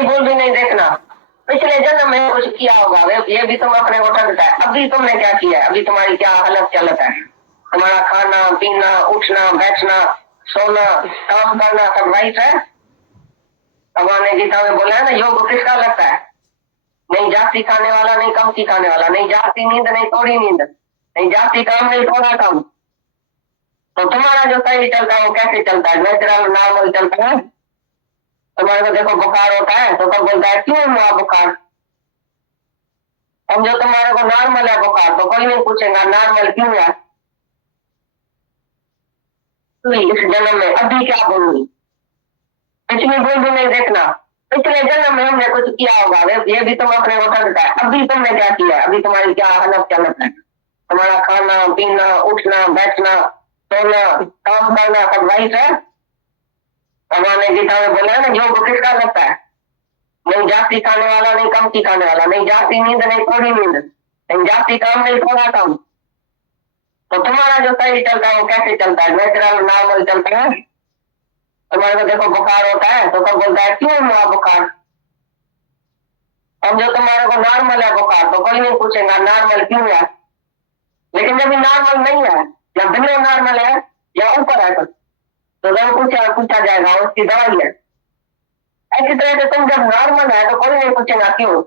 में भूल भी नहीं देखना। पिछले जन्म में कुछ किया होगा, ये भी तुम अपने को ठगता है। अभी तुमने क्या किया, अभी तुम्हारी क्या हालत चलता है, तुम्हारा खाना पीना उठना बैठना सोना काम करना सब राइट है। भगवान ने गीता में बोला है ना, योग किसका लगता है, नहीं जाती खाने वाला नहीं कम खाने वाला, नहीं जाती नींद नहीं थोड़ी नींद, नहीं जाती काम नहीं थोड़ा काम। तो तुम्हारा जो सही चलता है वो कैसे चलता है, नेचुरल नॉर्मल चलता है। तुम्हारे को देखो बुखार होता है तो कब बोलता है क्यों हुआ बुखार, समझो तुम्हारे को नॉर्मल है बुखार तो कोई नहीं पूछेगा नॉर्मल क्यों है। तो इस जन्म में अभी क्या बोलूंगी, पिछली भूल भी नहीं देखना। पिछले जन्म में हमने कुछ किया होगा, ये भी तुम अपने को ठगता है। अभी तुमने क्या किया, अभी तुम्हारी क्या हालत चलता है, तुम्हारा खाना पीना उठना बैठना सोना काम करना सब राइट है। भगवान ने गीता में बोला है ना, योग किसका लगता है, नहीं जाती खाने वाला नहीं कम खाने वाला, नहीं जाती नींद नहीं थोड़ी नींद, नहीं जाती काम नहीं थोड़ा काम। तो तुम्हारा जो सही चलता है वो कैसे चलता है, नेचुरल नॉर्मल चलता है। तुम्हारे को देखो बुखार होता है तो कब बोलता है क्यों हुआ बुखार, समझो तुम्हारे को नॉर्मल है बुखार तो कोई नहीं पूछेगा नॉर्मल क्यों है। लेकिन जब नॉर्मल नहीं है या बिलो नॉर्मल है या ऊपर है तो जब पूछा जाएगा उसकी दवाई है। ऐसी तरह से तुम जब नॉर्मल है तो कोई नहीं पूछेगा क्यों,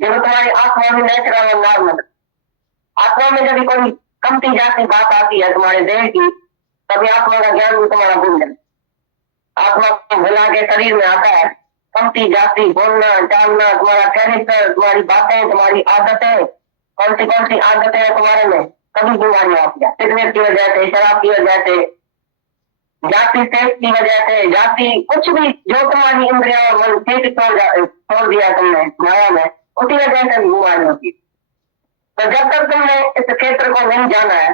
जब तुम्हारी आत्मा भी नेचुरल और नॉर्मल। आत्मा में जब कोई कमती जाती बात आती है तुम्हारे देह की, तभी आत्मा का ज्ञान भी तुम्हारा भूल जाए। आत्मा को भुला के शरीर में आता है, कमती जाती बोलना चालना तुम्हारा कैरेक्टर तुम्हारी बातें तुम्हारी आदतें, कौन सी आदतें हैं तुम्हारे में, कभी बीमारियां आती है सिगरेट की वजह से शराब की वजह से जाति सेक्स की वजह से जाति कुछ भी जो तुम्हारी इंद्रिया और मन ठीक छोड़ दिया तुमने माया में, उसी वजह से बीमारी होती। तो जब तक तुमने इस क्षेत्र को नहीं जाना है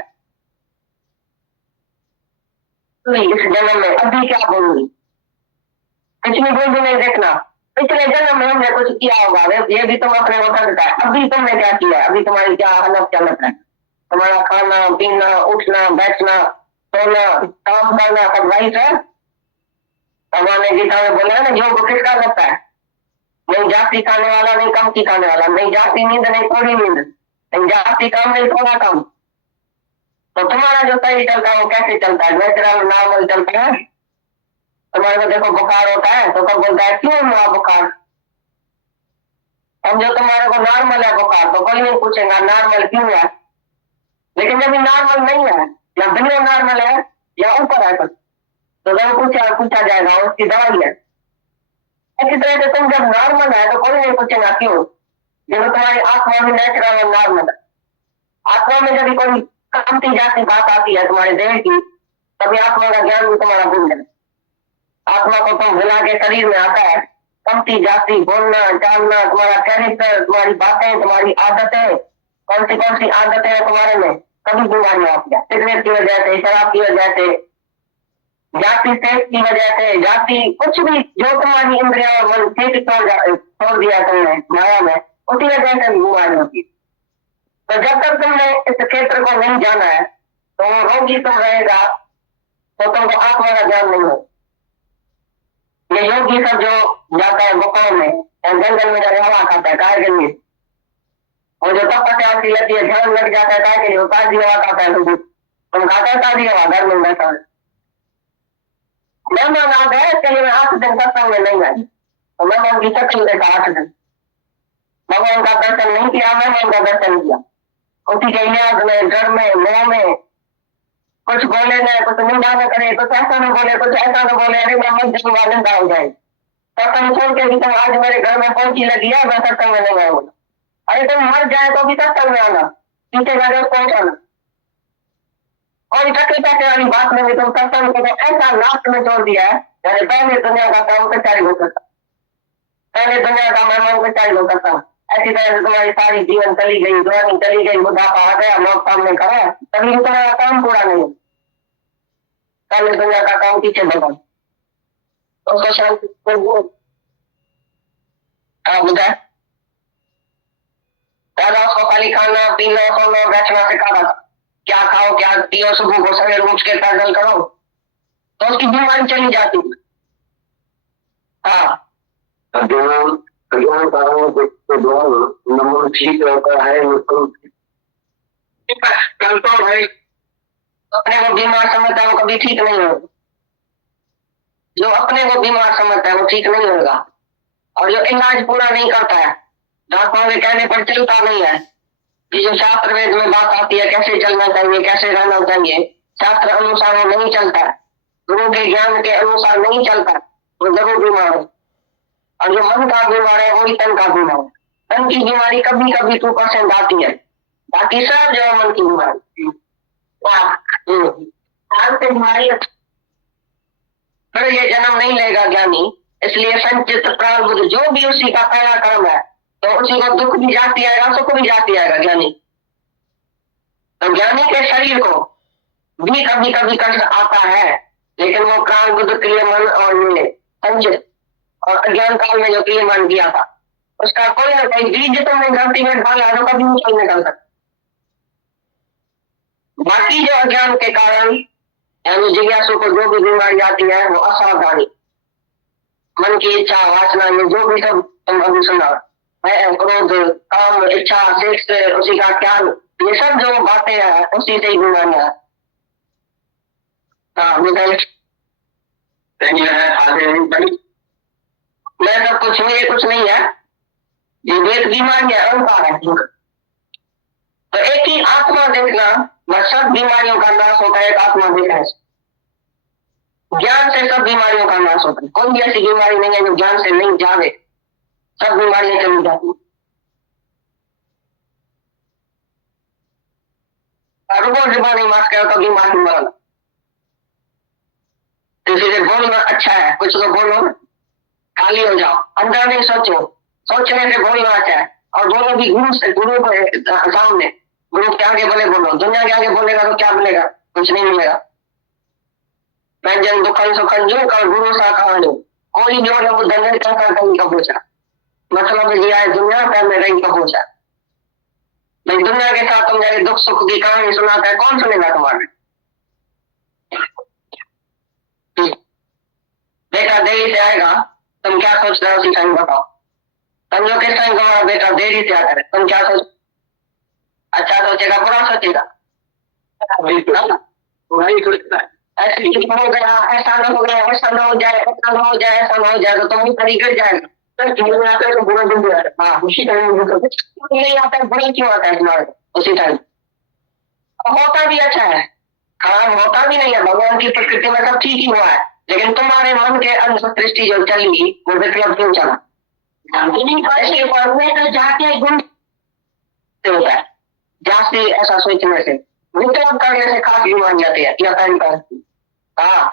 तो इस जन्म में अभी क्या बोलूंगी, पिछली भूल भी नहीं देखना। पिछले जन्म में हमने कुछ किया होगा, ये भी तुम अपने को ठगता है। अभी तुमने क्या किया, अभी तुम्हारी क्या हालत चलता है, तुम्हारा खाना पीना उठना बैठना सोना काम करना सब राइट है। भगवान ने गीता में बोला है ना, योग किसका लगता है, नहीं जाती खाने वाला नहीं कम खाने वाला, नहीं जाती नींद नहीं थोड़ी नींद, नहीं जाती काम नहीं थोड़ा काम। तो तुम्हारा जो सही चलता है वो कैसे चलता है, नेचुरल नॉर्मल चलता है। तुम्हारे को देखो बुखार होता है तो कब बोलता है क्यों हुआ बुखार, समझो तुम्हारे को नॉर्मल है बुखार तो कोई नहीं पूछेगा नॉर्मल क्यों है। लेकिन जब नॉर्मल नहीं है या बिलो नॉर्मल है या ऊपर है तो जब पूछा जाएगा उसकी दवाई है। इसी तरह से तुम जब नॉर्मल है तो कोई नहीं पूछेगा क्यों, जब तुम्हारी आत्मा भी नेचुरल और नॉर्मल है। आत्मा में जब कोई कमती जाती बात आती है तुम्हारे देह की, तभी आत्मा का ज्ञान भी तुम्हारा भूल जाए। आत्मा को तुम भुला के शरीर में आता है, कमती जाती बोलना चालना तुम्हारा कैरेक्टर तुम्हारी बातें तुम्हारी आदतें, कौन सी आदतें हैं तुम्हारे में, कभी बीमारियां आती है सिगरेट की वजह से शराब की वजह से जाति सेक्स की वजह से जाति कुछ भी जो तुम्हारी इंद्रिया और मन ठीक छोड़ दिया तुमने माया में, उसी वजह से बीमारी होती। तो जब तक तुमने इस क्षेत्र को नहीं जाना है तो रोगी तुम रहेगा तो तुमको आत्मा का ज्ञान नहीं हो। ये योगी सब जो जाता है गुफाओं में जंगल में जाकर हवा खाता है काय के लिए, और जो तपस्या आती लगती है ध्यान लग जाता है काय के लिए, ताजी हवा खाता है। तुम खाता है ताजी हवा घर में बैठा है। मेहमान आ गए इसके लिए मैं 8 दिन सत्संग में नहीं आई तो मेहमान की शक्ल देखा 8 दिन, भगवान का दर्शन नहीं किया, मेहमान का दर्शन किया। उसी के याद में डर में मोह में कुछ बोले न कुछ निंदा न करे, कुछ ऐसा न बोले कुछ ऐसा न बोले, अरे मैं मत जाऊंगा निंदा हो जाए। सत्संग छोड़ के भी तुम आज मेरे घर में पहुंची लगी है, मैं सत्संग में नहीं आऊंगा। अरे तुम मर जाए तो भी सत्संग में आना, पीछे जाकर पहुंचाना। कोई टक्के पैसे वाली बात नहीं, तुम सत्संग को ऐसा लास्ट में छोड़ दिया है जैसे पहले दुनिया का काम कचारी हो सकता, पहले दुनिया का मेहमान कचारी हो सकता। ऐसी तरह से तुम्हारी सारी जीवन चली गई, जवानी चली गई, बुढ़ापा आ गया, मौत सामने खड़ा, तभी तुम्हारा काम पूरा नहीं। पहले दुनिया का काम पीछे भगवान उसको शांति बुझा दादा उसको खाली खाना पीना सोना बैठना सिखाता था, क्या खाओ क्या पियो सुबह को सवेरे उठ के पैदल करो तो उसकी बीमारी चली जाती। हाँ अज्ञान अज्ञान कारणों के द्वारा नंबर ठीक रहता है, कंट्रोल है। अपने को बीमार समझता है वो कभी ठीक नहीं होगा। जो अपने को बीमार समझता है वो ठीक नहीं होगा, और जो इलाज पूरा नहीं करता है, डॉक्टरों के कहने पर चलता नहीं है, कि जो शास्त्र वेद में बात आती है कैसे चलना चाहिए, कैसे रहना चाहिए, शास्त्र अनुसार वो नहीं चलता है, गुरु के ज्ञान के अनुसार नहीं चलता, वो जरूर बीमार है। और जो मन का बीमार है वही तन का बीमार है। तन की बीमारी कभी कभी 2% आती है, बाकी सब जो है मन की बीमारी। बीमारी फिर ये जन्म नहीं लेगा ज्ञानी, इसलिए संचित प्रारब्ध जो भी उसी का पहला कर्म है, तो उसी को दुख भी जाती आएगा, सुख भी जाती आएगा ज्ञानी। तो ज्ञानी के शरीर को भी कभी कभी कष्ट आता है, लेकिन वो प्रारब्ध क्रियमान और ये संचित और अज्ञान काल में जो क्रियमान किया था, उसका कोई ना कोई बीज तुमने गलती में डाला तो कभी नहीं निकल सकता। बाकी जो अज्ञान के कारण यानी जिज्ञासु को जो भी बीमारी आती है वो असावधानी, मन की इच्छा वासना, ये जो भी सब तुम अभी सुना है, क्रोध, काम, इच्छा, सेक्स, उसी का ज्ञान, ये सब जो बातें हैं उसी से ही बीमारियां हैं। हाँ मैं सब कुछ हूँ, ये कुछ नहीं है, ये वेद बीमारियां अहंकार है। तो एक ही आत्मा देखना, बस सब बीमारियों का नाश होता है, एक आत्मा देखना है। ज्ञान से सब बीमारियों का नाश होता है, कोई भी ऐसी बीमारी नहीं है जो ज्ञान से नहीं जावे, सब बीमारियां चली जाती है। रुको जबान नहीं माफ करो तो बीमार नहीं मरना, इसीलिए बोलना अच्छा है, कुछ तो बोलो, खाली हो जाओ, अंदर नहीं सोचो, सोचने से बोलना अच्छा है। और बोलो भी गुरु से, गुरु को सामने, गुरु के आगे बोले बोलो, दुनिया के आगे बोलेगा तो क्या मिलेगा, कुछ नहीं मिलेगा। व्यंजन दुखन सुखन जो कर गुरु सा कहानी, कोई जो है वो धंधे का कहीं का पूछा, मतलब दिया है दुनिया पर में रही का पूछा। भाई दुनिया के साथ तुम जाके दुख सुख की कहानी सुनाता है, कौन सुनेगा तुम्हारे? बेटा देरी से आएगा, तुम क्या सोच रहे हो उसी टाइम बताओ। समझो किस टाइम तुम्हारा बेटा देरी से आता है, तुम क्या सोच, अच्छा सोचेगा बुरा सोचेगा? ऐसे हो गया, ऐसा न हो गया, ऐसा न हो जाए, ऐसा न हो जाए, ऐसा न हो जाए, तो तुम कभी गिर जाएगा। आता है तो बुरा दिन जाएगा। हाँ उसी टाइम नहीं आता है, बुरा क्यों आता है तुम्हारे उसी टाइम? होता भी अच्छा है, खराब होता भी नहीं है, भगवान की प्रकृति में सब ठीक ही हुआ है, लेकिन तुम्हारे मन के अंदर दृष्टि जो चली वो विकल्प क्यों चला? तो जाके गुण होता है, जास्ती ऐसा सोचने से, विकल्प करने से खास बीमारी आती है, या टाइम पर हाँ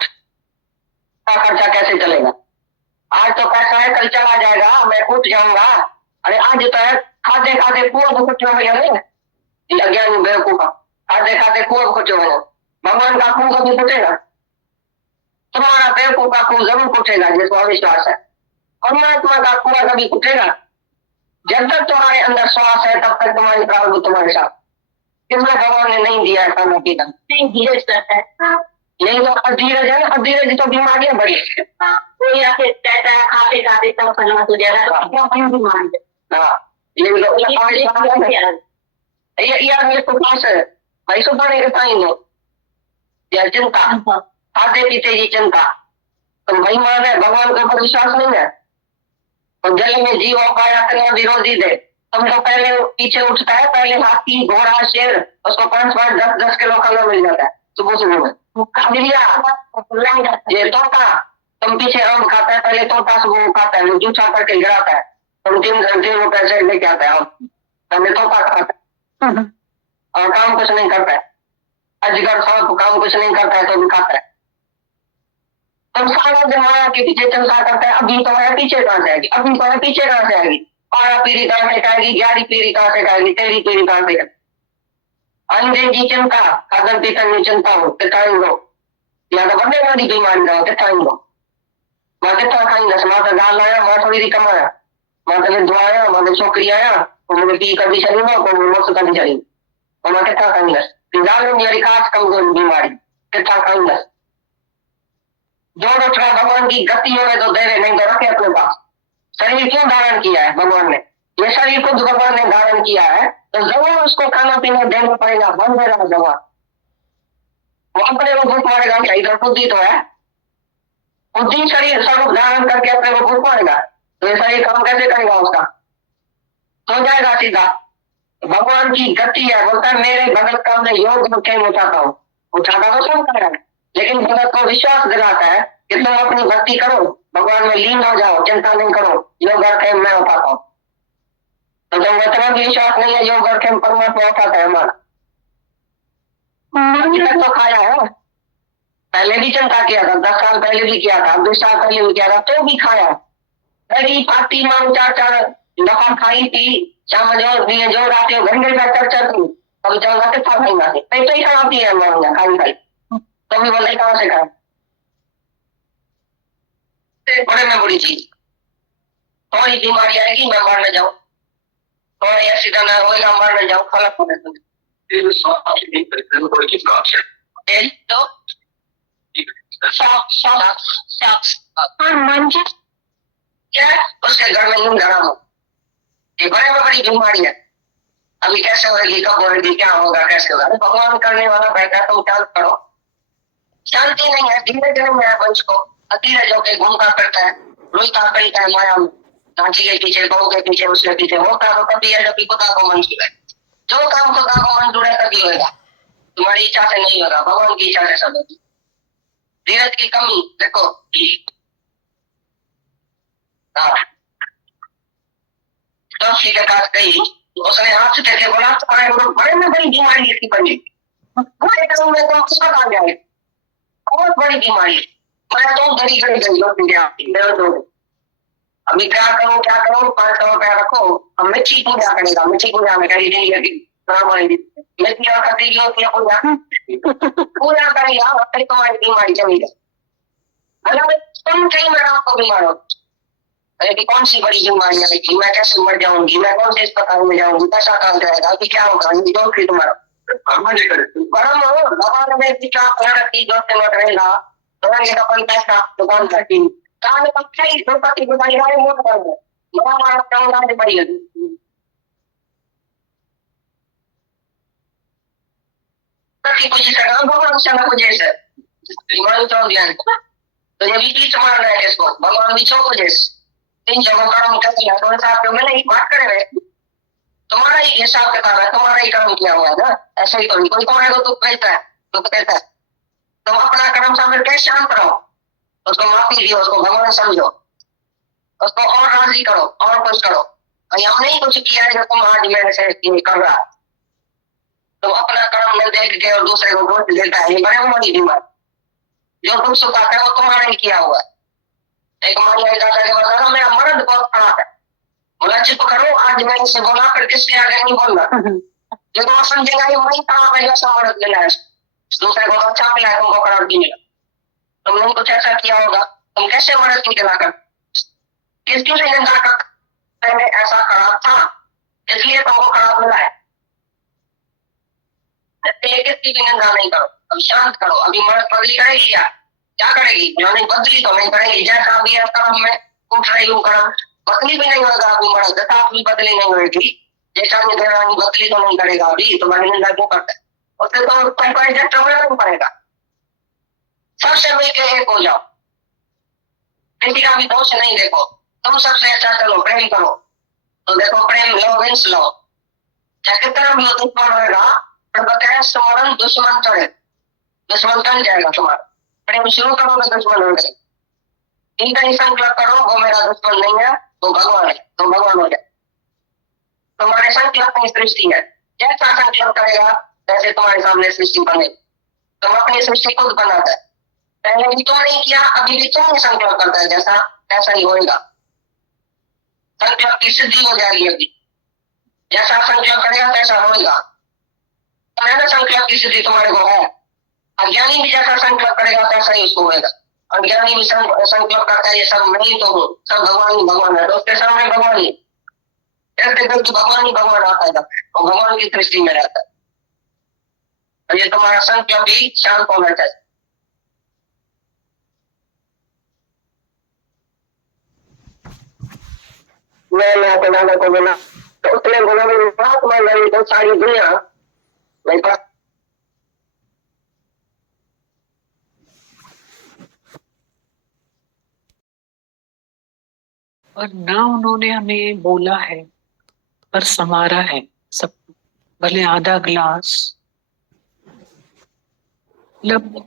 खर्चा कैसे चलेगा? आज तो पैसा है, कल चला जाएगा, मैं उठ जाऊंगा। अरे आज तो है, खाते खाते पूरा कुछ हो गया, अज्ञानी बेवकूफ, खाते खाते कुआ कुछ हो गया। भगवान का खून कभी फूटेगा? तुम्हारा बेवकूफ का खून जरूर फूटेगा जिसको अविश्वास है। परमात्मा का कुआ कभी फूटेगा? जब तक तुम्हारे अंदर श्वास है तब तक तुम्हारी प्रारब्ध तुम्हारे साथ। इसमें भगवान ने नहीं दिया है खाना पीना, नहीं धीरज करता है, नहीं तो अधीरज है, अधीरज तो बीमारियां बड़ी। कोई आके कहता है खाते खाते तब करना तो ज्यादा बीमारी है। हाँ ये मेरे को पास है भाई, सुधारने के टाइम हो या चिंता, खाते पीते की चिंता, तुम भाई मान है, भगवान के ऊपर विश्वास नहीं है, तो जल में जीव पाया करना विरोधी दे, तुम तो पहले पीछे उठता है, पहले हाथी घोड़ा शेर, उसको 5-5 10-10 किलो खाना मिल जाता है सुबह सुबह में। ये तोता, तुम पीछे आम खाता है, पहले तोता सुबह खाता है, वो जूठा करके गिराता है, तुम 3 घंटे वो पैसे लेके आता है, पहले तोता खाता है और काम कुछ नहीं करता है। अजगर सांप काम कुछ नहीं करता है तो भी खाता है। तुम सारा दिन माया के पीछे चलता करता है, अभी तो है पीछे कहां से आएगी, अभी तो है पीछे कहां से आएगी, 12 पीढ़ी कहां से आएगी, 11 पीढ़ी कहां से आएगी, 13 पीढ़ी कहां से? अंग्रेजी चिंता, खादन पीतन चिंता हो लो, या तो बंदे वाली बीमारी रहो लो, मैं कितना खाएंगे, माता गाल आया, मैं थोड़ी कमाया, माता ने धोया, माता छोकरी आया, तो मुझे पी कभी चली ना, तो मुझसे कभी चली, तो मैं कितना खाएंगे, मेरी खास कमजोर बीमारी, कितना खाएंगे। जोड़ो थोड़ा भगवान की गति होने तो दे रहे, नहीं तो रखे अपने पास, शरीर क्यों धारण किया है भगवान ने? ये शरीर को भगवान ने धारण किया है तो जरूर उसको खाना पीना देना पड़ेगा, बंद देना दवा। वो अपने को भूख मारेगा क्या? इधर बुद्धि तो है, बुद्धि शरीर स्वरूप धारण करके अपने को भूख मारेगा तो ये शरीर काम कैसे करेगा? उसका हो जाएगा सीधा। भगवान की गति है, बोलता है मेरे भगत का मैं योग के उठाता हूँ, उठाता तो सब करेगा, लेकिन भगत को विश्वास दिलाता है कि तुम अपनी भक्ति करो, भगवान में लीन हो जाओ, चिंता नहीं करो, योग के मैं उठाता हूँ। तो जब इतना भी विश्वास नहीं है योग के परमात्मा उठाता है हमारा। तो खाया है, पहले भी चिंता किया था, 10 साल पहले भी किया था, 2 साल पहले भी किया था, तो भी खाया। पहली पार्टी मांग 4 दफा खाई थी, शाम जो रात घंटे का चर्चा थी, अभी चल कितना खाएंगा पैसे ही खाती है मांगा खाई खाई, तो भी बोले कहाँ से खाए? बड़े में बुरी चीज, थोड़ी बीमारी आएगी मैं मर न जाऊं, थोड़ा एक्सीडेंट होगा मर न जाऊं, फलक होने तो क्या उसके घर में नींद हराम हो, ये बड़े में बड़ी बीमारी है। अभी कैसे होगी, कब होगी, क्या होगा, कैसे होगा? भगवान करने वाला बैठा तुम चाल करो, शांति नहीं है, धीरज नहीं है वंश को, अतीरज होकर घूमता करता है, रोता करता है माया में, नाची के पीछे, बहू के पीछे, उसके पीछे, होता तो कभी है जबकि खुदा को मन जुड़े, जो काम खुदा को मन जुड़े तभी होगा, तुम्हारी इच्छा से नहीं होगा, भगवान की इच्छा से सब होगी। धीरज की कमी देखो, दोषी के पास गई, उसने हाथ से देखे बोला तुम्हारे बड़े में बड़ी बीमारी इसकी बनी, बुरे कर्म में तुम सब आ जाए, बहुत बड़ी बीमारी, मैं तो घड़ी घड़ी गई, अभी क्या करूं 500 रुपया रखो, हम मिट्टी पूजा करेगा, मिट्टी पूजा में करी नहीं लगी मिट्टी और करेगी होती है पूजा करेगा, तुम्हारी बीमारी चली जाए, मतलब तुम कहीं मैं आपको बीमार हो, अरे कौन सी बड़ी बीमारी है, मैं कैसे मर जाऊंगी, मैं कौन से अस्पताल में जाऊंगी, पैसा कहाँ जाएगा, अभी क्या होगा, जो फिर तुम्हारा गरम हो भगवान में रखी जो से मत रहेगा, तुम्हारे का कोई पैसा दुकान करती काम में पक्का ही दुपट्टी गुजारी वाले मोट कर दो, हमारा चांदा से बड़ी है की पोजीशन है भगवान से ना जैसे ईमान तो ध्यान तो ये भी तुम्हारा है इसको भगवान भी चौको जैसे इन जगहों का हम कहते हैं थोड़ा सा आप मैंने एक बात करे हुए तुम्हारा ही हिसाब किताब है, तुम्हारा ही कर्म किया हुआ है ना, ऐसे ही कोई तुम्हारे को तो कहता है तुम अपना कर्म सामने कैसे शांत रहो, उसको माफी दियो, उसको भगवान समझो, उसको और राजी करो और कुछ करो, हमने ही कुछ किया है जो तुम आज मेरे से कर रहा है, तुम अपना कर्म में देख के और दूसरे को दोष देता है, ये बड़े बड़ी बीमार, जो तुम सुखाते हो तुम्हारा ही किया हुआ है। एक मालिया दादा के बताना मेरा मर्द बहुत खराब है, बोला चुप करो, आज मैंने इसे बोला फिर किसके आगे नहीं बोलना, जो तुम समझेगा ये वही कहा पहले ऐसा मर्द मिला है, दूसरे को अच्छा मिला है तुमको खराब नहीं मिला, तुमने कुछ ऐसा किया होगा, तुम कैसे मर्द की जलाकर किसकी निंदा कर, मैंने ऐसा खराब था इसलिए तुमको खराब मिला है, किसकी भी निंदा नहीं करो, अब शांत करो, अभी मर्द बदली करेगी क्या करेगी, जो नहीं बदली तो नहीं करेगी, जैसा भी है कर्म में उठ रही हूँ कर्म बदली भी नहीं होगा, अभी मर्द साथ भी बदली नहीं होगी, जैसा भी देवानी बदली तो नहीं करेगा, अभी तुम्हारी निंदा क्यों करता है, उससे तो तुमको एडजस्ट होना नहीं पड़ेगा, सबसे मिलकर एक हो जाओ, किसी का भी दोष नहीं देखो, तुम सबसे अच्छा चलो प्रेम करो, तो देखो प्रेम लो विंस लो, चाहे कितना भी दुश्मन होगा पर बताया स्मरण दुश्मन चढ़े, दुश्मन टल जाएगा तुम्हारा, प्रेम शुरू करोगे दुश्मन हो गए, इनका ही संकल्प करो वो मेरा दुश्मन नहीं है वो भगवान है, तो भगवान हो जाए, तुम्हारे संकल्प में सृष्टि है, जैसा संकल्प करेगा वैसे तुम्हारे सामने सृष्टि बने, तुम अपनी सृष्टि खुद बनाता है, पहले भी तुम नहीं किया अभी भी तुम संकल्प करता है, जैसा ऐसा ही होगा, संकल्प की सिद्धि हो जाएगी, अभी जैसा संकल्प करेगा वैसा होगा, तो है ना संकल्प की सिद्धि तुम्हारे को है, अज्ञानी भी जैसा संकल्प करेगा वैसा ही उसको होगा, अज्ञानी भी संकल्प करता है ये सब नहीं तो हूँ, सब भगवान है, तो उसके सामने भगवान ही भगवान ही भगवान आता है, तो भगवान की दृष्टि में रहता है, और ये तुम्हारा संकल्प भी शांत होना चाहिए। मैं तो दादा को बोला, तो उसने बोला मेरी बात मान रही तो सारी दुनिया मेरे पास। और ना उन्होंने हमें बोला है पर संवारा है सब, भले आधा ग्लास, मतलब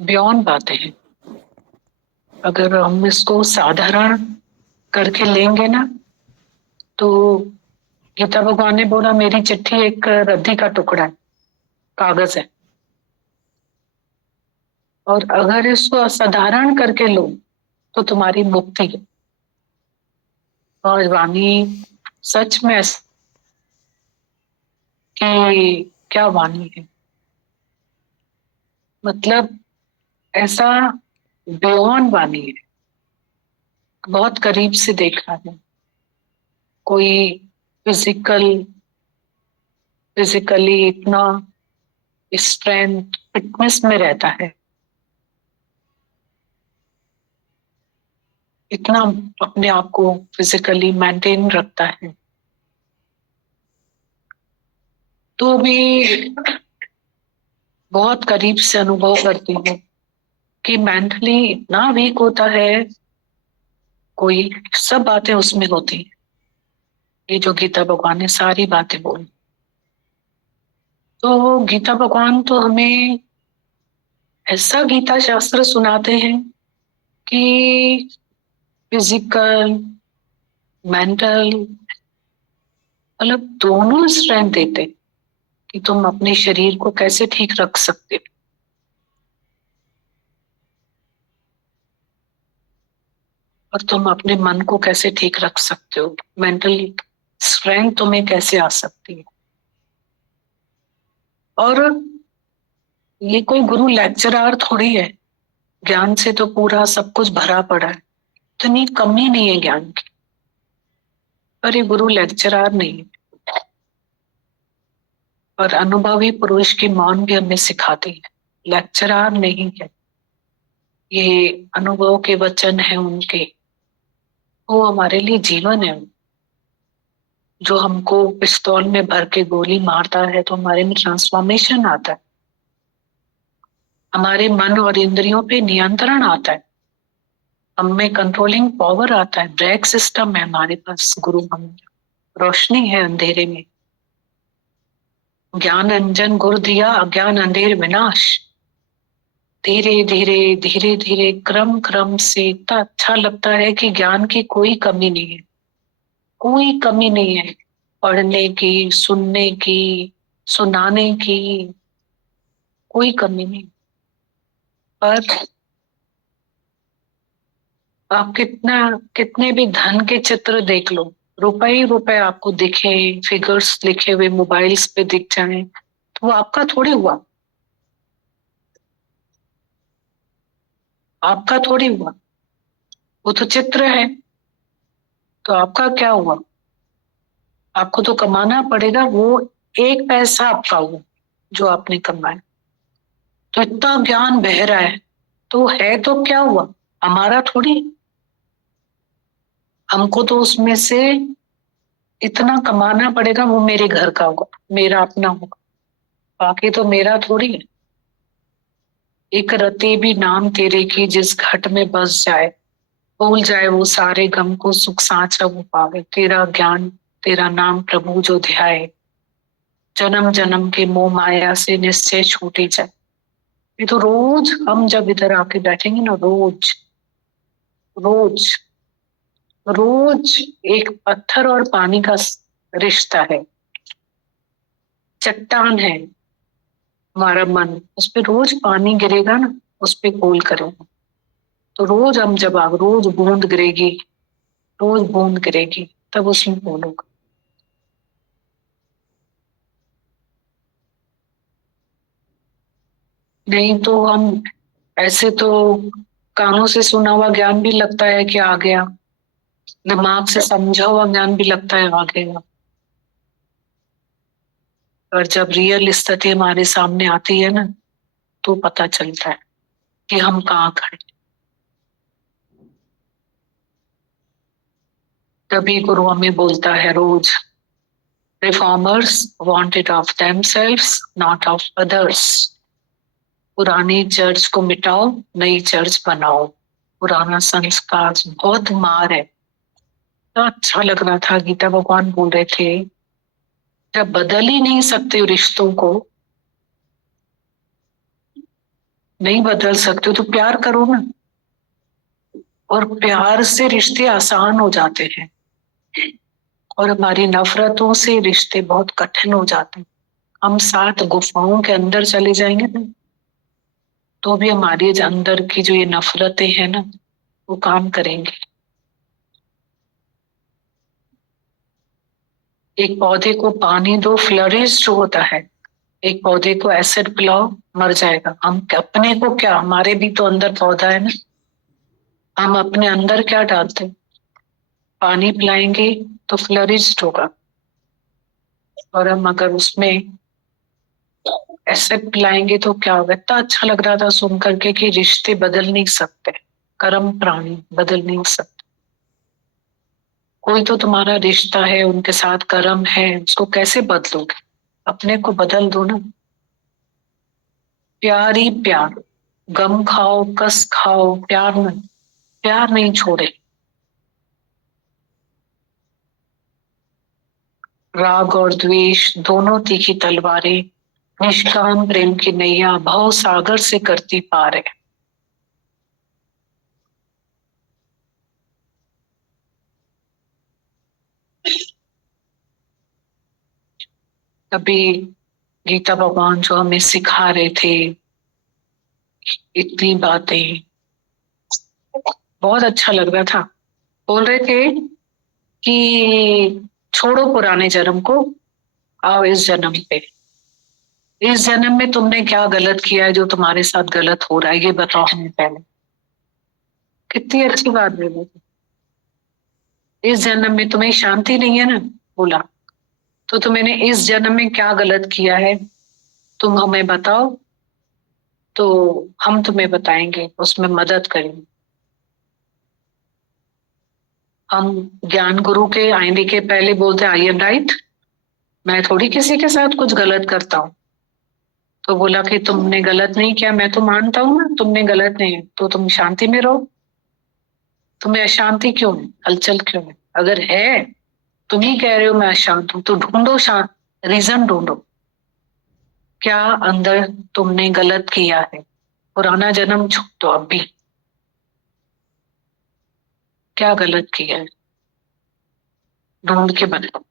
बियॉन्ड बातें हैं। अगर हम इसको साधारण करके लेंगे ना, तो गीता भगवान ने बोला मेरी चिट्ठी एक रद्दी का टुकड़ा है, कागज है। और अगर इसको असाधारण करके लो तो तुम्हारी मुक्ति है। और वाणी सच में कि क्या वाणी है, मतलब ऐसा बियॉन्ड वाणी है, बहुत करीब से देखा है। कोई फिजिकली इतना स्ट्रेंथ फिटनेस में रहता है, इतना अपने आप को फिजिकली मेंटेन रखता है, तो भी बहुत करीब से अनुभव करती हूँ कि मेंटली इतना वीक होता है कोई, सब बातें उसमें होती है। ये जो गीता भगवान ने सारी बातें बोली, तो गीता भगवान तो हमें ऐसा गीता शास्त्र सुनाते हैं कि फिजिकल मेंटल मतलब दोनों स्ट्रेंथ देते कि तुम अपने शरीर को कैसे ठीक रख सकते हो, और तुम अपने मन को कैसे ठीक रख सकते हो, मेंटल स्ट्रेंथ तुम्हें कैसे आ सकती है। और ये कोई गुरु लेक्चरर थोड़ी है, ज्ञान से तो पूरा सब कुछ भरा पड़ा है, इतनी कमी नहीं है ज्ञान की। पर ये गुरु लेक्चरर नहीं है, और अनुभवी पुरुष की मौन भी हमें सिखाती है, लेक्चरर नहीं है। ये अनुभव के वचन है उनके, वो हमारे लिए जीवन है। जो हमको पिस्तौल में भर के गोली मारता है तो हमारे में ट्रांसफॉर्मेशन आता है, हमारे मन और इंद्रियों पे नियंत्रण आता है, हम में कंट्रोलिंग पावर आता है, ब्रेक सिस्टम है हमारे पास। गुरु हम रोशनी है अंधेरे में, ज्ञान अंजन गुरु दिया अज्ञान अंधेर विनाश। धीरे धीरे धीरे धीरे क्रम क्रम से इतना अच्छा लगता है कि ज्ञान की कोई कमी नहीं है, कोई कमी नहीं है, पढ़ने की, सुनने की, सुनाने की कोई कमी नहीं। पर आप कितने भी धन के चित्र देख लो, रुपए ही रुपए आपको दिखे, फिगर्स लिखे हुए मोबाइल्स पे दिख जाए, तो वो आपका थोड़ी हुआ, आपका थोड़ी हुआ, वो तो चित्र है। तो आपका क्या हुआ, आपको तो कमाना पड़ेगा, वो एक पैसा आपका हुआ जो आपने कमाया। तो इतना ज्ञान बह रहा है, तो है तो क्या हुआ, हमारा थोड़ी। हमको तो उसमें से इतना कमाना पड़ेगा, वो मेरे घर का होगा, मेरा अपना होगा, बाकी तो मेरा थोड़ी है। एक रति भी नाम तेरे की जिस घट में बस जाए, भूल जाए वो सारे गम को, सुख साचा वो पावे। तेरा ज्ञान तेरा नाम प्रभु जो ध्याए, जन्म जन्म के मोह माया से निश्चय छूटी जाए। ये तो रोज हम जब इधर आके बैठेंगे ना, रोज रोज रोज एक पत्थर और पानी का रिश्ता है, चट्टान है हमारा मन, उस पर रोज पानी गिरेगा ना, उस पर गोल करेगा, तो रोज हम जब रोज बूंद गिरेगी, रोज बूंद गिरेगी, तब उसमें गोल होगा। नहीं तो हम ऐसे तो कानों से सुना हुआ ज्ञान भी लगता है कि आ गया, दिमाग से समझा हुआ ज्ञान भी लगता है आ गया, और जब रियल स्थिति हमारे सामने आती है ना, तो पता चलता है कि हम कहाँ खड़े। तभी गुरु हमें बोलता है रोज, reformers want it of themselves not of others. पुरानी चर्च को मिटाओ, नई चर्च बनाओ। पुराना संस्कार बहुत मार है। तो अच्छा लग रहा था, गीता भगवान बोल रहे थे जब बदल ही नहीं सकते रिश्तों को, नहीं बदल सकते तो प्यार करो ना, और प्यार से रिश्ते आसान हो जाते हैं, और हमारी नफरतों से रिश्ते बहुत कठिन हो जाते हैं। हम 7 गुफाओं के अंदर चले जाएंगे ना, तो भी हमारे अंदर की जो ये नफरतें हैं ना, वो काम करेंगे। एक पौधे को पानी दो, फ्लरिश जो होता है, एक पौधे को एसिड पिलाओ, मर जाएगा। हम अपने को क्या, हमारे भी तो अंदर पौधा है ना, हम अपने अंदर क्या डालते हैं, पानी पिलाएंगे तो फ्लरिश होगा, और हम अगर उसमें एसिड पिलाएंगे तो क्या होगा। इतना अच्छा लग रहा था सुन करके कि रिश्ते बदल नहीं सकते, कर्म प्राणी बदल नहीं सकते। कोई तो तुम्हारा रिश्ता है, उनके साथ कर्म है, उसको कैसे बदलोगे, अपने को बदल दो ना। प्यार ही प्यार, गम खाओ कस खाओ, प्यार नहीं छोड़े। राग और द्वेष दोनों तीखी तलवारें, निष्काम प्रेम की नैया भव सागर से करती पार है। तभी गीता भगवान जो हमें सिखा रहे थे इतनी बातें, बहुत अच्छा लग रहा था। बोल रहे थे कि छोड़ो पुराने जन्म को, आओ इस जन्म पे। इस जन्म में तुमने क्या गलत किया है जो तुम्हारे साथ गलत हो रहा है, ये बताओ हमें पहले। कितनी अच्छी बात बोली। इस जन्म में तुम्हें शांति नहीं है ना, बोला, तो तुमने इस जन्म में क्या गलत किया है तुम हमें बताओ, तो हम तुम्हें बताएंगे, उसमें मदद करेंगे। हम ज्ञान गुरु के आईने के पहले बोलते आई एम राइट, मैं थोड़ी किसी के साथ कुछ गलत करता हूँ। तो बोला कि तुमने गलत नहीं किया, मैं तो मानता हूँ ना तुमने गलत नहीं है, तो तुम शांति में रहो। तुम्हें अशांति क्यों है, हलचल क्यों है? अगर है, तुम ही कह रहे हो मैं अशांत हूं, तो ढूंढो शांत, रीजन ढूंढो, क्या अंदर तुमने गलत किया है। पुराना जन्म छोड़ दो, अब भी क्या गलत किया है ढूंढ के बताओ।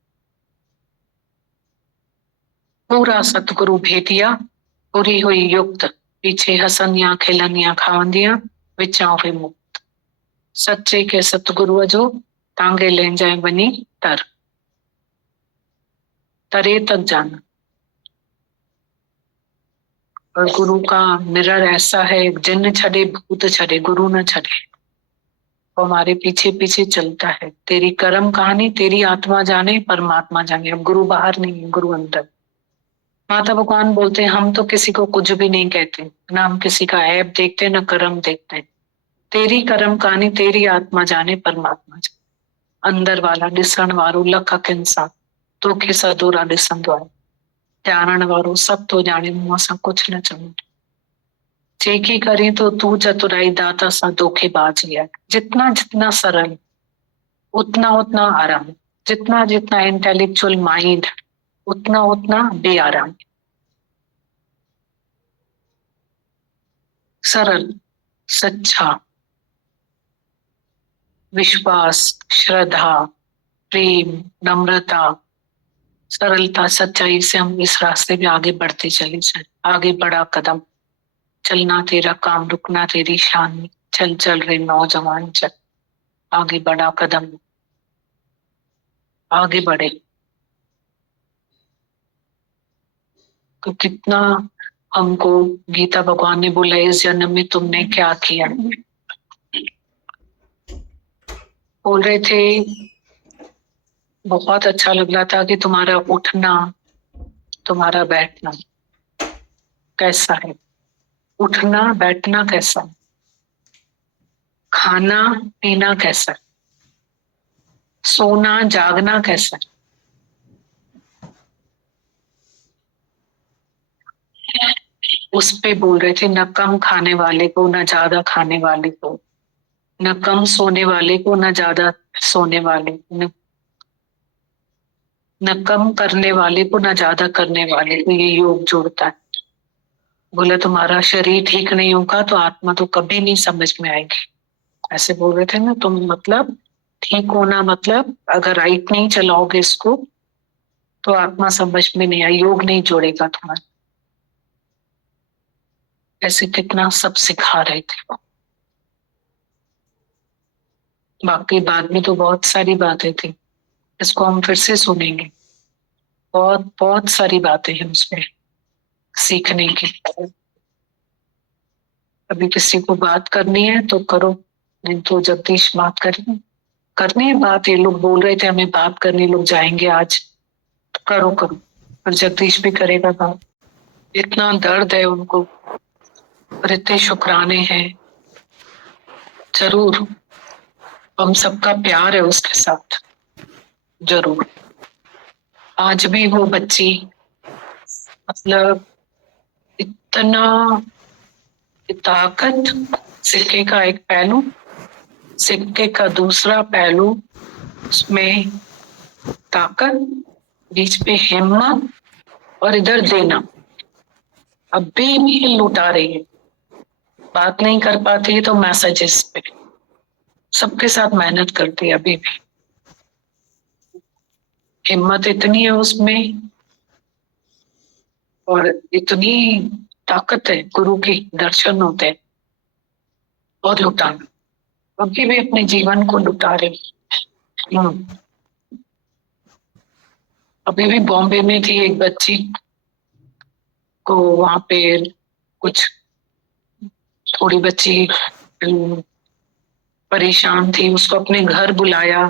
पूरा सतगुरु भेटिया, पूरी हुई युक्त, पीछे हसनिया खिलनिया खावंदिया, विचाओ विमुक्त। सच्चे के सतगुरु जो तांगे ले जाए बनी तरे तक जाना। और गुरु का मिरर ऐसा है, जिन छड़े भूत छड़े गुरु न छड़े, वो हमारे पीछे पीछे चलता है। तेरी कर्म कहानी तेरी आत्मा जाने, परमात्मा जाने। अब गुरु बाहर नहीं है, गुरु अंदर। माता भगवान बोलते हैं हम तो किसी को कुछ भी नहीं कहते, ना हम किसी का ऐब देखते ना कर्म देखते। तेरी कर्म कहानी तेरी आत्मा जाने, परमात्मा जाने। अंदर वाला ॾिसण वारो लख अखियुनि सां तोखे सदोरा ॾिसंदो आहे। ॼाणण वारो सब तो जाने, मूं असां कुछ न चवूं। जेकी करी तो तू चतुराई दाता सा धोखेबाजी है। जितना जितना सरल, उतना उतना आराम। जितना जितना इंटेलेक्चुअल माइंड, उतना उतना बेआराम। सरल, सच्चा, विश्वास, श्रद्धा, प्रेम, नम्रता, सरलता, सच्चाई से हम इस रास्ते में आगे बढ़ते चले जाए। आगे बढ़ा कदम, चलना तेरा काम, रुकना तेरी शान। चल चल रे नौजवान चल, आगे बढ़ा कदम, आगे बढ़े। तो कितना हमको गीता भगवान ने बोला इस जन्म में तुमने क्या किया। बोल रहे थे बहुत अच्छा लग रहा था कि तुम्हारा उठना, तुम्हारा बैठना कैसा है, उठना बैठना कैसा, खाना पीना कैसा, सोना जागना कैसा है? उस पे बोल रहे थे, न कम खाने वाले को न ज्यादा खाने वाले को, न कम सोने वाले को न ज्यादा सोने वाले को, न कम करने वाले को न ज्यादा करने वाले को, ये योग जोड़ता है। बोले तुम्हारा शरीर ठीक नहीं होगा तो आत्मा तो कभी नहीं समझ में आएगी, ऐसे बोल रहे थे ना। तुम मतलब ठीक होना मतलब अगर राइट नहीं चलाओगे इसको तो आत्मा समझ में नहीं आई, योग नहीं जोड़ेगा तुम्हारा। ऐसे कितना सब सिखा रहे थे। बाकी बाद में तो बहुत सारी बातें थी, इसको हम फिर से सुनेंगे। बहुत बहुत सारी बातें हैं उसमें सीखने की। अभी किसी को बात करनी है तो करो, नहीं तो जगदीश बात करनी है बात। ये लोग बोल रहे थे हमें बात करनी, लोग जाएंगे आज, तो करो करो। और जगदीश भी करेगा बात। इतना दर्द है उनको और इतने शुक्राने हैं। जरूर हम सबका प्यार है उसके साथ, जरूर। आज भी वो बच्ची मतलब इतना ताकत, सिक्के का एक पहलू, सिक्के का दूसरा पहलू, उसमें ताकत, बीच पे हिम्मत और इधर देना। अभी भी लुटा रही है, बात नहीं कर पाती है तो मैसेजेस पे सबके साथ मेहनत करती है। अभी भी हिम्मत इतनी है उसमें और इतनी ताकत है, गुरु की दर्शन होते हैं। और लुटाना, अभी भी अपने जीवन को लुटा रही। अभी भी बॉम्बे में थी एक बच्ची को, वहां पे कुछ थोड़ी बच्ची परेशान थी, उसको अपने घर बुलाया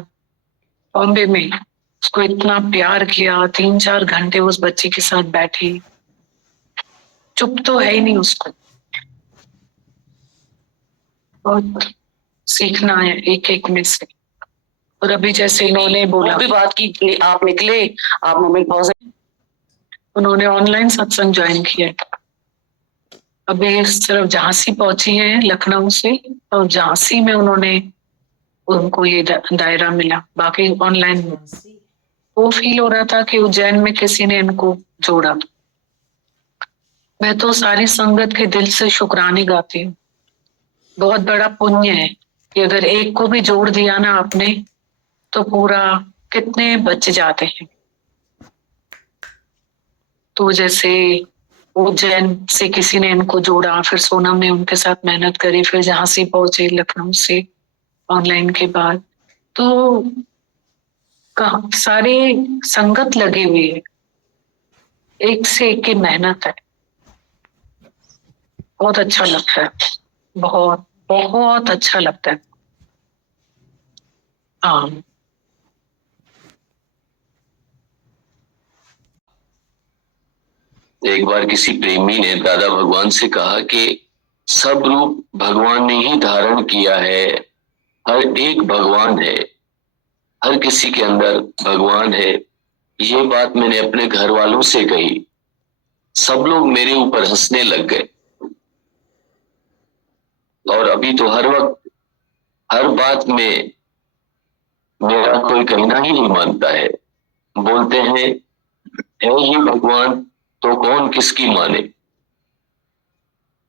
बॉम्बे में, उसको इतना प्यार किया, 3-4 घंटे उस बच्ची के साथ बैठी, चुप तो है ही नहीं उसको। बहुत सीखना है एक एक में से। और अभी जैसे इन्होंने बोला भी बात की कि आप निकले, आप मोमेंट पॉज, उन्होंने ऑनलाइन सत्संग ज्वाइन किया। अभी सिर्फ झांसी पहुंची है लखनऊ से, और झांसी में उन्होंने उनको ये दायरा मिला, बाकी ऑनलाइन। वो फील हो रहा था कि उज्जैन में किसी ने इनको जोड़ा। मैं तो सारी संगत के दिल से शुक्राने गाती हूँ। बहुत बड़ा पुण्य है कि अगर एक को भी जोड़ दिया ना आपने तो पूरा कितने बच जाते हैं। तो जैसे उज्जैन से किसी ने इनको जोड़ा, फिर सोनम ने उनके साथ मेहनत करी, फिर झांसी पहुंचे लखनऊ से ऑनलाइन के बाद। तो सारे संगत लगे हुए है, एक से एक की मेहनत है। बहुत अच्छा लगता है, बहुत बहुत अच्छा लगता है। हाँ, एक बार किसी प्रेमी ने दादा भगवान से कहा कि सब रूप भगवान ने ही धारण किया है, हर एक भगवान है, हर किसी के अंदर भगवान है। ये बात मैंने अपने घर वालों से कही, सब लोग मेरे ऊपर हंसने लग गए। और अभी तो हर वक्त हर बात में मेरा कोई कहना ही नहीं मानता है, बोलते हैं है ही भगवान तो कौन किसकी माने।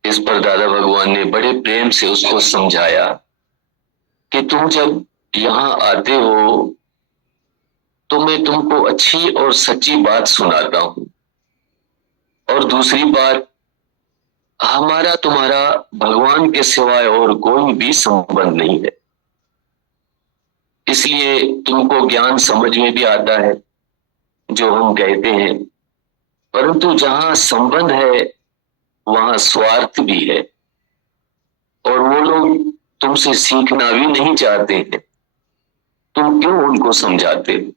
इस पर दादा भगवान ने बड़े प्रेम से उसको समझाया कि तुम जब यहाँ आते हो तो मैं तुमको अच्छी और सच्ची बात सुनाता हूं, और दूसरी बात, हमारा तुम्हारा भगवान के सिवाय और कोई भी संबंध नहीं है, इसलिए तुमको ज्ञान समझ में भी आता है जो हम कहते हैं। परंतु जहां संबंध है वहां स्वार्थ भी है, और वो लोग तुमसे सीखना भी नहीं चाहते हैं, तुम क्यों उनको समझाते हो?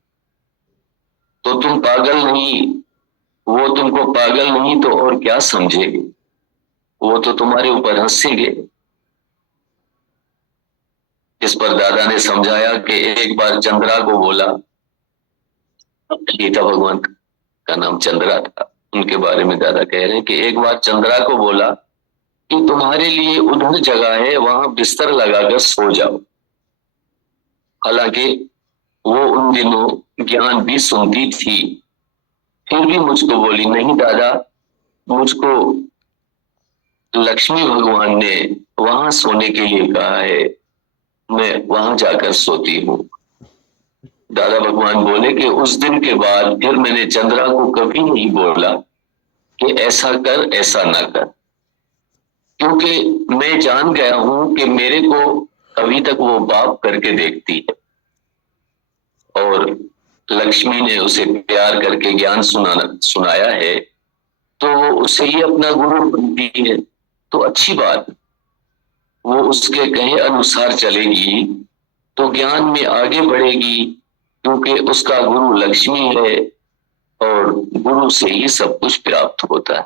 तो तुम पागल नहीं, वो तुमको पागल नहीं तो और क्या समझेंगे, वो तो तुम्हारे ऊपर हंसेंगे। इस पर दादा ने समझाया कि एक बार चंद्रा को बोला, गीता भगवान का नाम चंद्रा था, उनके बारे में दादा कह रहे हैं कि एक बार चंद्रा को बोला कि तुम्हारे लिए उधर जगह है, वहां बिस्तर लगाकर सो जाओ। हालांकि वो उन दिनों ज्ञान भी सुनती थी, फिर भी मुझको बोली, नहीं दादा, मुझको लक्ष्मी भगवान ने वहां सोने के लिए कहा है, मैं वहां जाकर सोती हूँ। दादा भगवान बोले कि उस दिन के बाद फिर मैंने चंद्रा को कभी नहीं बोला कि ऐसा कर ऐसा ना कर, क्योंकि मैं जान गया हूं कि मेरे को अभी तक वो बाप करके देखती है, और लक्ष्मी ने उसे प्यार करके ज्ञान सुनाया है, तो वो उसे ही अपना गुरु बनती है, तो अच्छी बात, वो उसके कहे अनुसार चलेगी तो ज्ञान में आगे बढ़ेगी, क्योंकि उसका गुरु लक्ष्मी है और गुरु से ही सब कुछ प्राप्त होता है।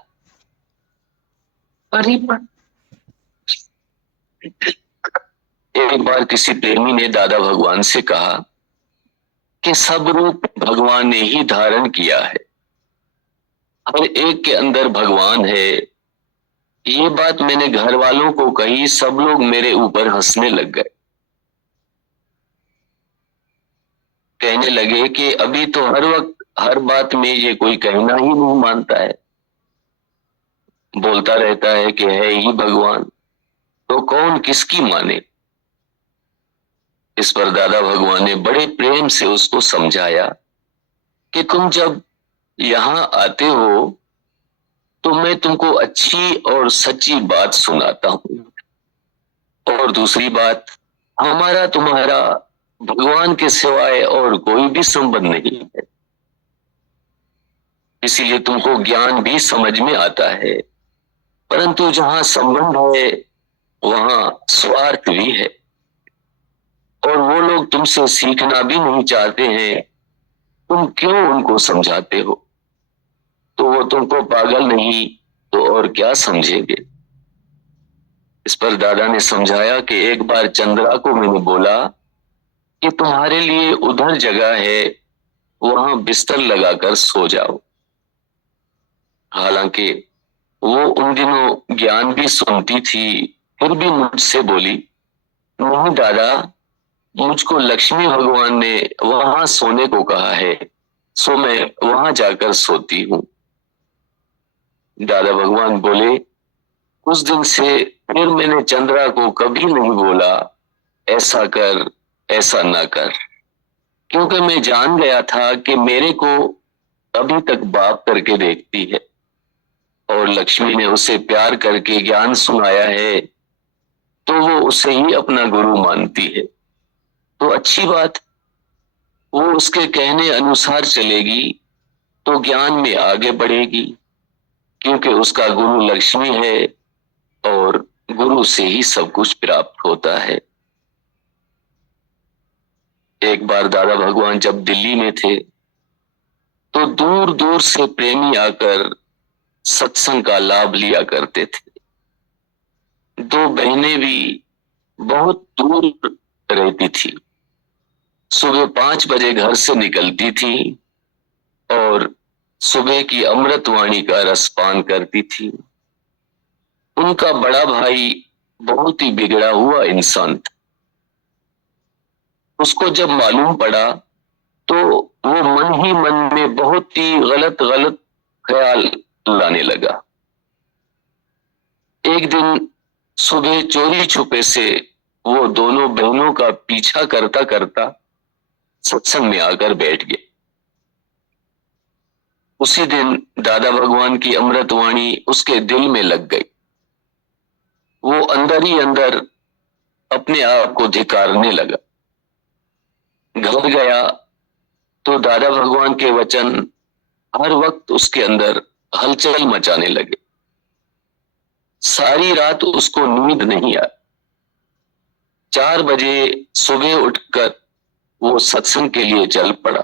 एक बार किसी प्रेमी ने दादा भगवान से कहा कि सब रूप भगवान ने ही धारण किया है, हर एक के अंदर भगवान है। ये बात मैंने घर वालों को कही, सब लोग मेरे ऊपर हंसने लग गए, कहने लगे कि अभी तो हर वक्त हर बात में ये कोई कहना ही नहीं मानता है, बोलता रहता है कि है ही भगवान, तो कौन किसकी माने। इस पर दादा भगवान ने बड़े प्रेम से उसको समझाया कि तुम जब यहां आते हो तो मैं तुमको अच्छी और सच्ची बात सुनाता हूं, और दूसरी बात, हमारा तुम्हारा भगवान के सिवाय और कोई भी संबंध नहीं है, इसीलिए तुमको ज्ञान भी समझ में आता है, परंतु जहां संबंध है वहां स्वार्थ भी है, और वो लोग तुमसे सीखना भी नहीं चाहते हैं, तुम क्यों उनको समझाते हो, तो वो तुमको पागल नहीं तो और क्या समझेंगे। इस पर दादा ने समझाया कि एक बार चंद्रा को मैंने बोला कि तुम्हारे लिए उधर जगह है, वहां बिस्तर लगाकर सो जाओ। हालांकि वो उन दिनों ज्ञान भी सुनती थी, फिर भी मुझसे बोली, नहीं दादा, मुझको लक्ष्मी भगवान ने वहां सोने को कहा है, सो मैं वहां जाकर सोती हूँ। दादा भगवान बोले, उस दिन से फिर मैंने चंद्रा को कभी नहीं बोला ऐसा कर ऐसा ना कर, क्योंकि मैं जान गया था कि मेरे को अभी तक बाप करके देखती है, और लक्ष्मी ने उसे प्यार करके ज्ञान सुनाया है, तो वो उसे ही अपना गुरु मानती है, तो अच्छी बात, वो उसके कहने अनुसार चलेगी तो ज्ञान में आगे बढ़ेगी, क्योंकि उसका गुरु लक्ष्मी है और गुरु से ही सब कुछ प्राप्त होता है। एक बार दादा भगवान जब दिल्ली में थे तो दूर दूर से प्रेमी आकर सत्संग का लाभ लिया करते थे। दो बहनें भी बहुत दूर रहती थी, सुबह 5 बजे घर से निकलती थी और सुबह की अमृतवाणी का रसपान करती थी। उनका बड़ा भाई बहुत ही बिगड़ा हुआ इंसान था, उसको जब मालूम पड़ा तो वो मन ही मन में बहुत ही गलत गलत ख्याल लाने लगा। एक दिन सुबह चोरी छुपे से वो दोनों बहनों का पीछा करता करता सत्संग में आकर बैठ गया। उसी दिन दादा भगवान की अमृतवाणी उसके दिल में लग गई, वो अंदर ही अंदर अपने आप को धिक्कारने लगा। घर गया तो दादा भगवान के वचन हर वक्त उसके अंदर हलचल मचाने लगे। सारी रात उसको नींद नहीं आई। 4 बजे सुबह उठकर वो सत्संग के लिए चल पड़ा।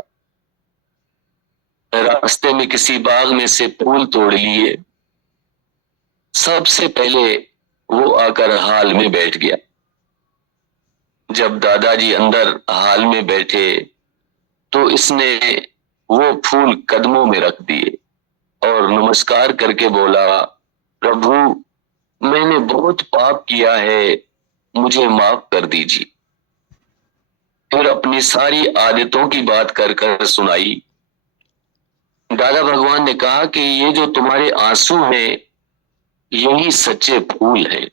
रास्ते में किसी बाग में से फूल तोड़ लिए। सबसे पहले वो आकर हाल में बैठ गया। जब दादाजी अंदर हाल में बैठे तो इसने वो फूल कदमों में रख दिए और नमस्कार करके बोला, प्रभु मैंने बहुत पाप किया है, मुझे माफ कर दीजिए। फिर अपनी सारी आदतों की बात कर कर सुनाई। दादा भगवान ने कहा कि ये जो तुम्हारे आंसू हैं यही सच्चे फूल हैं,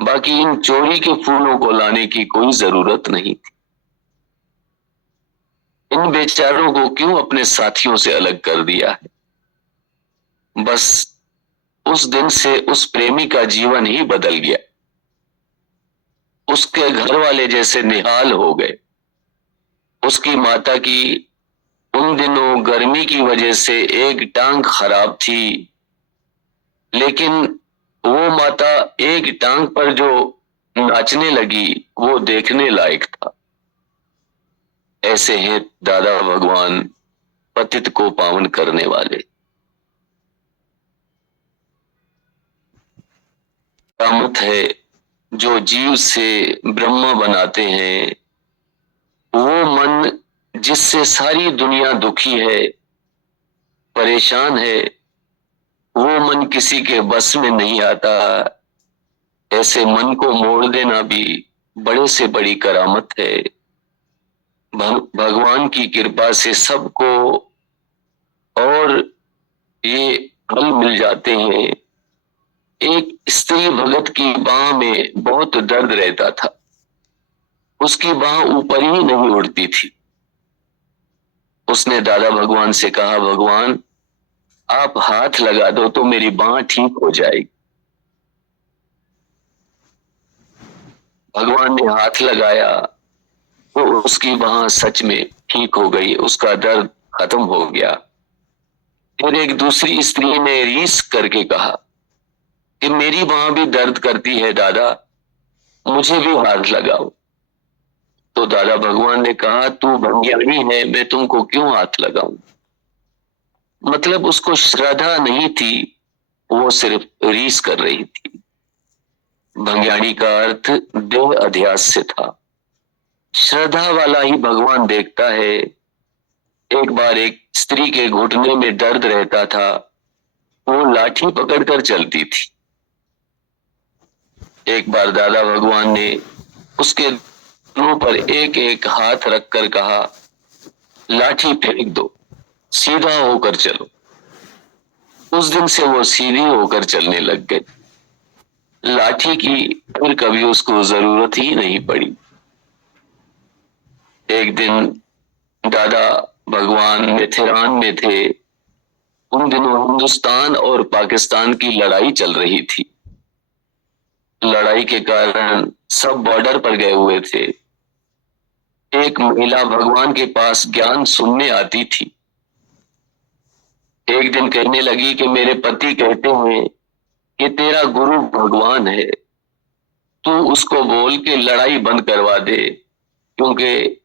बाकी इन चोरी के फूलों को लाने की कोई जरूरत नहीं थी। इन बेचारों को क्यों अपने साथियों से अलग कर दिया है? बस उस दिन से उस प्रेमी का जीवन ही बदल गया। उसके घर वाले जैसे निहाल हो गए। उसकी माता की उन दिनों गर्मी की वजह से एक टांग खराब थी, लेकिन वो माता एक टांग पर जो नाचने लगी वो देखने लायक था। ऐसे हैं दादा भगवान, पतित को पावन करने वाले। करामत है जो जीव से ब्रह्मा बनाते हैं। वो मन जिससे सारी दुनिया दुखी है, परेशान है, वो मन किसी के बस में नहीं आता। ऐसे मन को मोड़ देना भी बड़े से बड़ी करामत है। भगवान की कृपा से सबको और ये फल मिल जाते हैं। एक स्त्री भगत की बाह में बहुत दर्द रहता था। उसकी बाह ऊपर ही नहीं उड़ती थी। उसने दादा भगवान से कहा, भगवान आप हाथ लगा दो तो मेरी बाह ठीक हो जाएगी। भगवान ने हाथ लगाया तो उसकी बाह सच में ठीक हो गई, उसका दर्द खत्म हो गया। फिर एक दूसरी स्त्री ने रीस करके कहा कि मेरी बाह भी दर्द करती है दादा, मुझे भी हाथ लगाओ। तो दादा भगवान ने कहा, तू भंग्याणी है, मैं तुमको क्यों हाथ लगाऊं? मतलब उसको श्रद्धा नहीं थी, वो सिर्फ रीस कर रही थी। भंग्याणी का अर्थ देह अध्यास से था। श्रद्धा वाला ही भगवान देखता है। एक बार एक स्त्री के घुटने में दर्द रहता था, वो लाठी पकड़कर चलती थी। एक बार दादा भगवान ने उसके मुंह पर एक एक हाथ रखकर कहा, लाठी फेंक दो, सीधा होकर चलो। उस दिन से वो सीधी होकर चलने लग गई। लाठी की फिर कभी उसको जरूरत ही नहीं पड़ी। एक दिन दादा भगवान मेथेरान में थे। उन दिनों हिंदुस्तान और पाकिस्तान की लड़ाई चल रही थी। लड़ाई के कारण सब बॉर्डर पर गए हुए थे। एक महिला भगवान के पास ज्ञान सुनने आती थी। एक दिन कहने लगी कि मेरे पति कहते हैं कि तेरा गुरु भगवान है, तू उसको बोल के लड़ाई बंद करवा दे, क्योंकि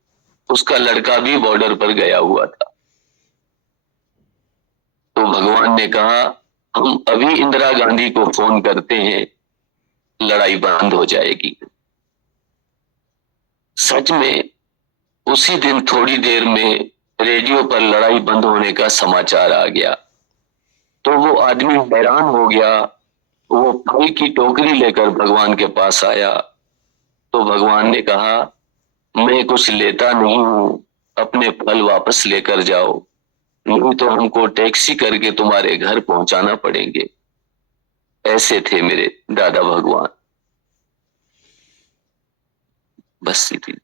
उसका लड़का भी बॉर्डर पर गया हुआ था। तो भगवान ने कहा, हम अभी इंदिरा गांधी को फोन करते हैं, लड़ाई बंद हो जाएगी। सच में उसी दिन थोड़ी देर में रेडियो पर लड़ाई बंद होने का समाचार आ गया। तो वो आदमी हैरान हो गया। वो फल की टोकरी लेकर भगवान के पास आया। तो भगवान ने कहा, मैं कुछ लेता नहीं हूं, अपने फल वापस लेकर जाओ, नहीं तो हमको टैक्सी करके तुम्हारे घर पहुंचाना पड़ेंगे। ऐसे थे मेरे दादा भगवान। बस इतनी।